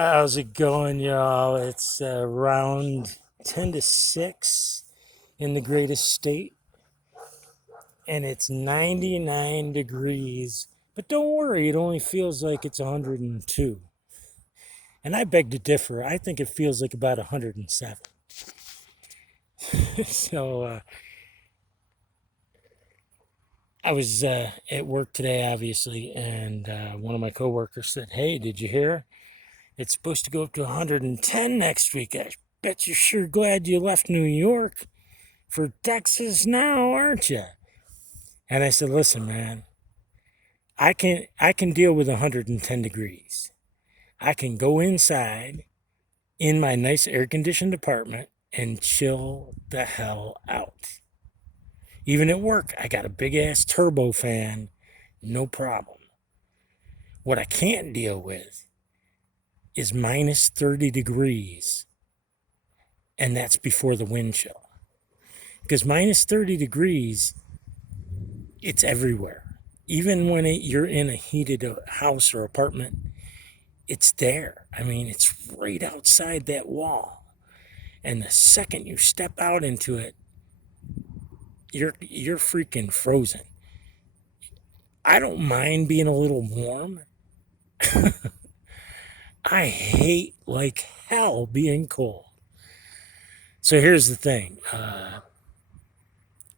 How's it going, y'all? It's around 10 to 6 in the greatest state, and it's 99 degrees. But don't worry, it only feels like it's 102. And I beg to differ. I think it feels like about 107. So I was at work today, obviously, and one of my coworkers said, "Hey, did you hear? It's supposed to go up to 110 next week. I bet you're sure glad you left New York for Texas now, aren't you?" And I said, "Listen, man, I can deal with 110 degrees. I can go inside in my nice air conditioned apartment and chill the hell out. Even at work, I got a big ass turbo fan, no problem. What I can't deal with is minus 30 degrees, and that's before the wind chill. Because minus 30 degrees, it's everywhere. Even when you're in a heated house or apartment, it's there. I mean, it's right outside that wall. And the second you step out into it, you're freaking frozen. I don't mind being a little warm. I hate like hell being cold. So here's the thing.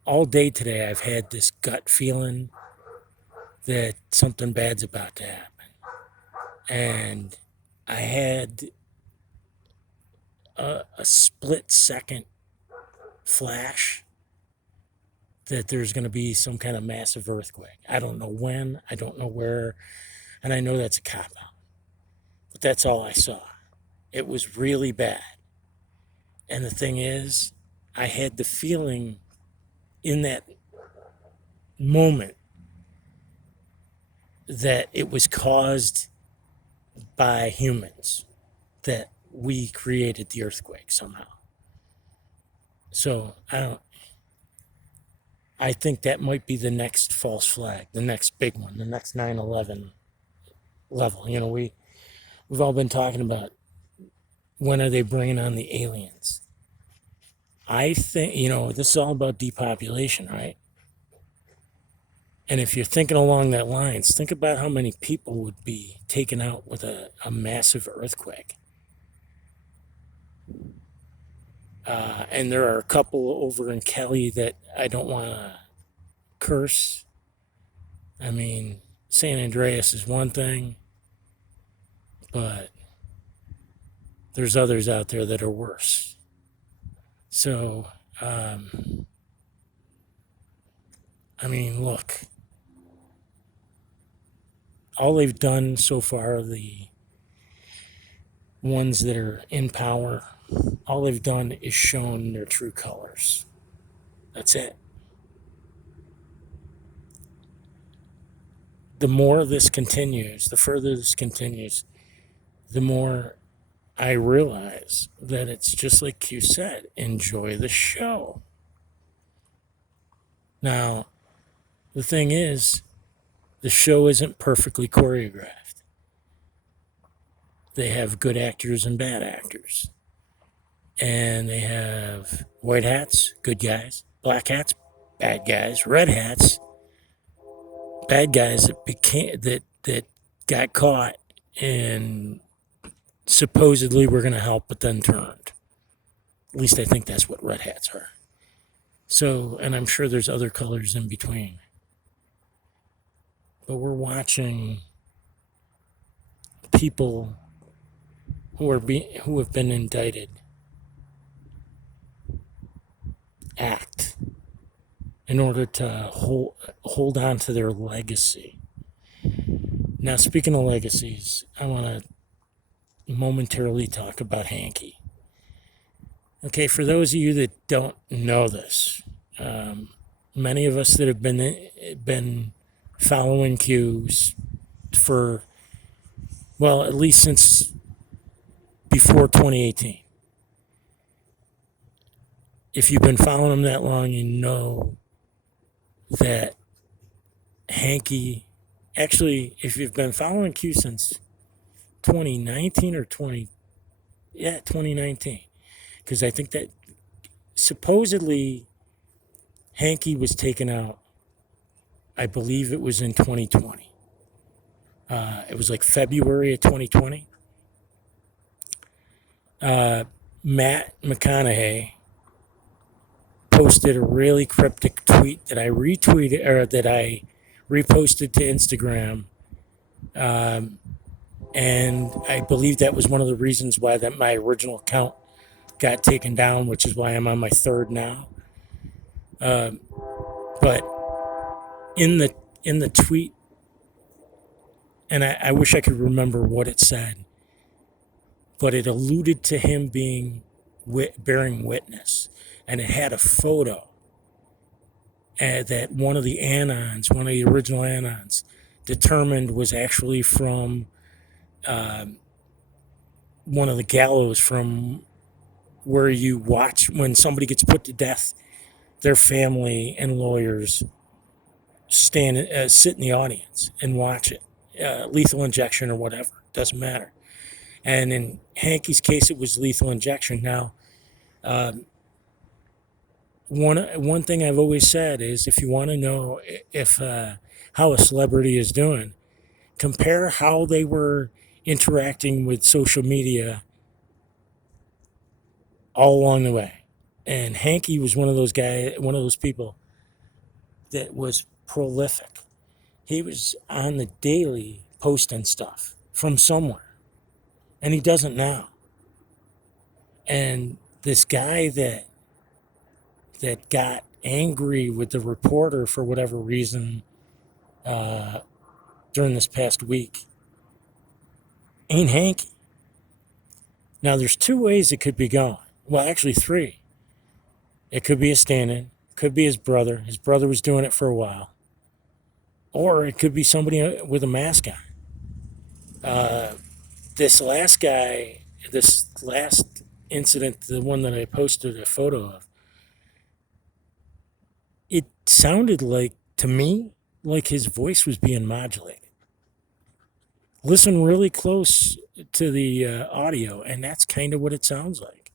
All day today, I've had this gut feeling that something bad's about to happen. And I had a split second flash that there's going to be some kind of massive earthquake. I don't know when, I don't know where, and I know that's a cop out. But that's all I saw. It was really bad. And the thing is, I had the feeling in that moment that it was caused by humans, that we created the earthquake somehow. So I think that might be the next false flag, the next big one, the next 9/11 level. We've all been talking about when are they bringing on the aliens. I think this is all about depopulation, right? And if you're thinking along that lines, think about how many people would be taken out with a massive earthquake. And there are a couple over in Kelly that I don't want to curse. I mean, San Andreas is one thing, but there's others out there that are worse. So, I mean, look, all they've done so far, the ones that are in power, all they've done is shown their true colors. That's it. The more this continues, the further this continues, the more I realize that it's just like Q said, enjoy the show. Now, the thing is, the show isn't perfectly choreographed. They have good actors and bad actors. And they have white hats, good guys, black hats, bad guys, red hats, bad guys that got caught and supposedly were going to help, but then turned. At least I think that's what red hats are. So, and I'm sure there's other colors in between. But we're watching people who have been indicted act in order to hold on to their legacy. Now, speaking of legacies, I want to momentarily talk about Hanky. Okay, for those of you that don't know this, many of us that have been following Q's for, well, at least since before 2018. If you've been following him that long, you know that Hanky, actually, if you've been following Q since 2019 or 2019. Because I think that supposedly Hanky was taken out, I believe it was in 2020. It was like February of 2020. Matt McConaughey posted a really cryptic tweet that I retweeted, or that I reposted to Instagram. And I believe that was one of the reasons why that my original account got taken down, which is why I'm on my third now. But in the tweet, and I wish I could remember what it said, but it alluded to him bearing witness, and it had a photo that one of the original Anons, determined was actually from one of the gallows from where you watch when somebody gets put to death. Their family and lawyers sit in the audience and watch it. Lethal injection or whatever, doesn't matter. And in Hanky's case, it was lethal injection. Now, one thing I've always said is, if you want to know how a celebrity is doing, compare how they were interacting with social media all along the way. And Hanky was one of those people that was prolific. He was on the daily posting stuff from somewhere, and he doesn't now. And this guy that got angry with the reporter for whatever reason during this past week ain't Hanky. Now, there's two ways it could be going. Well, actually, three. It could be a stand-in, could be his brother. His brother was doing it for a while. Or it could be somebody with a mask on. This last incident, the one that I posted a photo of, it sounded like, to me, like his voice was being modulated. Listen really close to the audio, and that's kind of what it sounds like.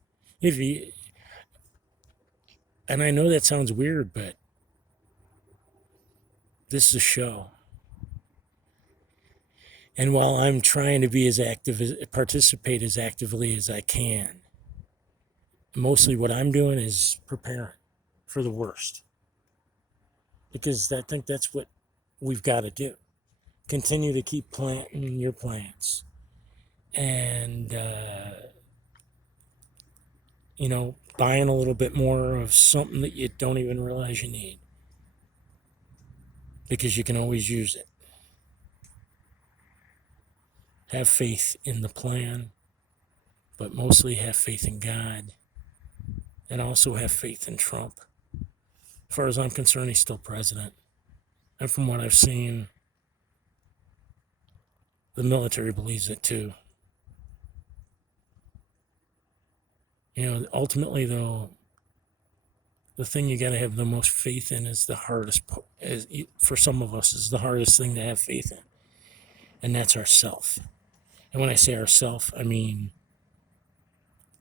And I know that sounds weird, but this is a show. And while I'm trying to be participate as actively as I can, mostly what I'm doing is preparing for the worst. Because I think that's what we've got to do. Continue to keep planting your plants. And, buying a little bit more of something that you don't even realize you need. Because you can always use it. Have faith in the plan, but mostly have faith in God. And also have faith in Trump. As far as I'm concerned, he's still president. And from what I've seen, the military believes it too. Ultimately, though, the thing you got to have the most faith in is for some of us, is the hardest thing to have faith in. And that's ourself. And when I say ourself, I mean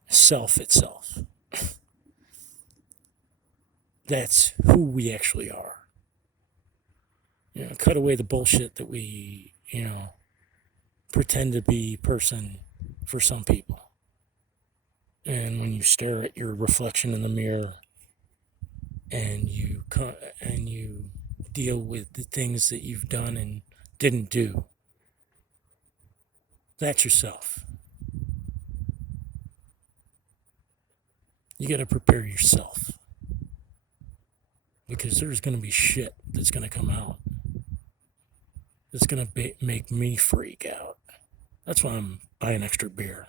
self itself. That's who we actually are. Cut away the bullshit that we, pretend to be person for some people. And when you stare at your reflection in the mirror and you deal with the things that you've done and didn't do, that's yourself. You got to prepare yourself. Because there's going to be shit that's going to come out. That's going to make me freak out. That's why I'm buying extra beer.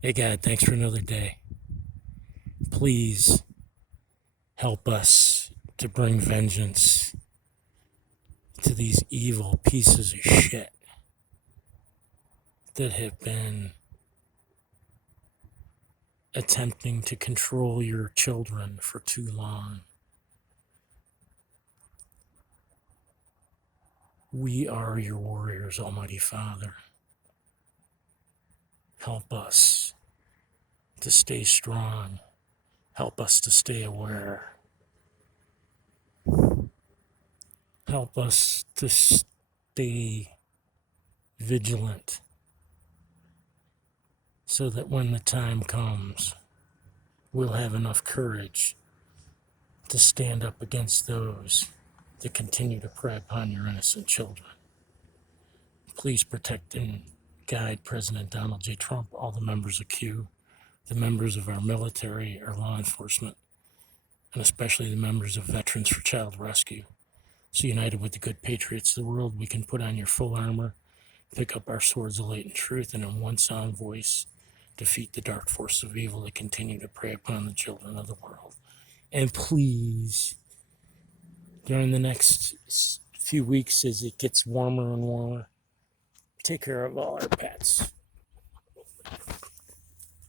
Hey, God, thanks for another day. Please help us to bring vengeance to these evil pieces of shit that have been attempting to control your children for too long. We are your warriors, Almighty Father. Help us to stay strong. Help us to stay aware. Help us to stay vigilant so that when the time comes, we'll have enough courage to stand up against those that continue to prey upon your innocent children. Please protect and guide President Donald J. Trump, all the members of Q, the members of our military, our law enforcement, and especially the members of Veterans for Child Rescue. So united with the good patriots of the world, we can put on your full armor, pick up our swords of light and truth, and in one sound voice, defeat the dark forces of evil that continue to prey upon the children of the world. And please, during the next few weeks as it gets warmer and warmer, take care of all our pets,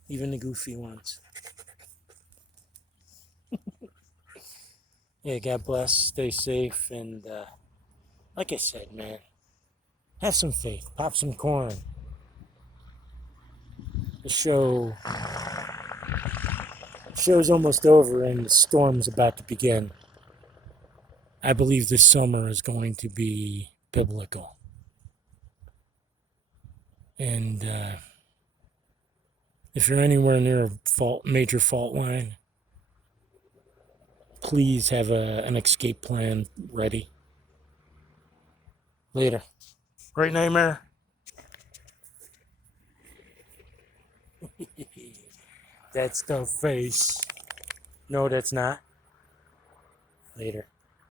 even the goofy ones. Yeah, God bless, stay safe, and like I said, man, have some faith, pop some corn. The show's almost over and the storm's about to begin. I believe this summer is going to be biblical. And if you're anywhere near a major fault line, please have an escape plan ready. Later. Great nightmare. That's the face. No, that's not. Later.